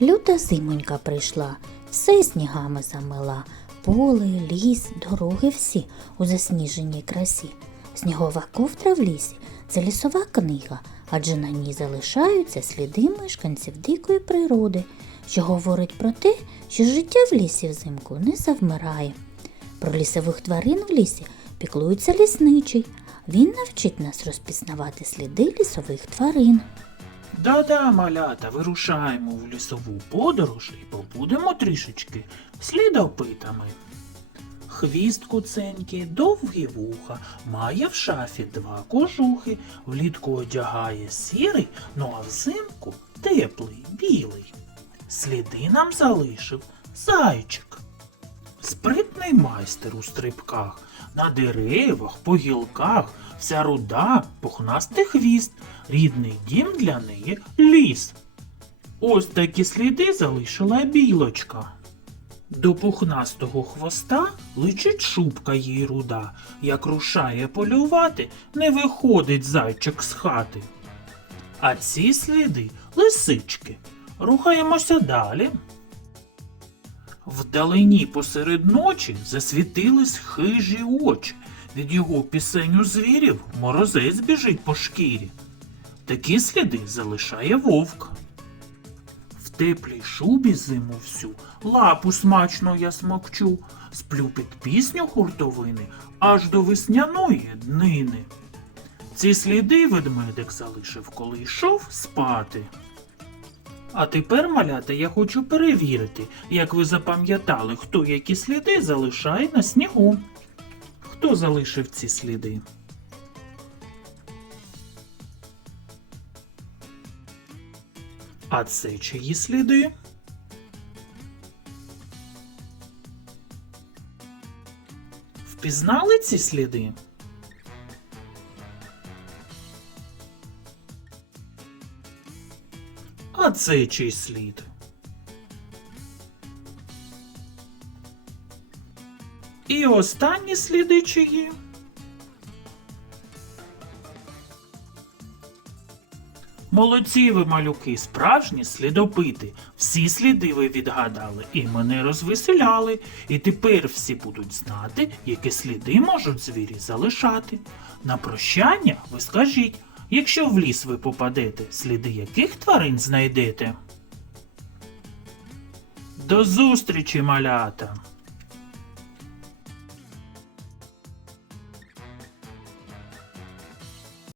Люта зимонька прийшла, все снігами замила, поле, ліс, дороги всі у засніженій красі. Снігова ковдра в лісі це лісова книга, адже на ній залишаються сліди мешканців дикої природи, що говорить про те, що життя в лісі взимку не завмирає. Про лісових тварин в лісі піклується лісничий. Він навчить нас розпізнавати сліди лісових тварин. Да-да, малята, вирушаємо в лісову подорож і побудемо трішечки слідопитами. Хвіст куценький, довгі вуха, має в шафі два кожухи, влітку одягає сірий, ну а взимку теплий, білий. Сліди нам залишив зайчик. Спритний майстер у стрибках, на деревах, по гілках, вся руда, пухнастий хвіст, рідний дім для неї ліс. Ось такі сліди залишила білочка. До пухнастого хвоста личить шубка їй руда. Як рушає полювати, не виходить зайчик з хати. А ці сліди лисички. Рухаємося далі. Вдалині посеред ночі засвітились хижі очі. Від його пісень у звірів морозець біжить по шкірі. Такі сліди залишає вовк. В теплій шубі зиму всю лапу смачно я смокчу, сплю під пісню хуртовини аж до весняної днини. Ці сліди ведмедик залишив, коли йшов спати. А тепер, малята, я хочу перевірити, як ви запам'ятали, хто які сліди залишає на снігу. Хто залишив ці сліди? А це чиї сліди? Впізнали ці сліди? А це чий слід? І останні сліди чиї? Молодці ви, малюки, справжні слідопити. Всі сліди ви відгадали і мене розвеселяли. І тепер всі будуть знати, які сліди можуть звірі залишати. На прощання ви скажіть, якщо в ліс ви попадете, сліди яких тварин знайдете? До зустрічі, малята!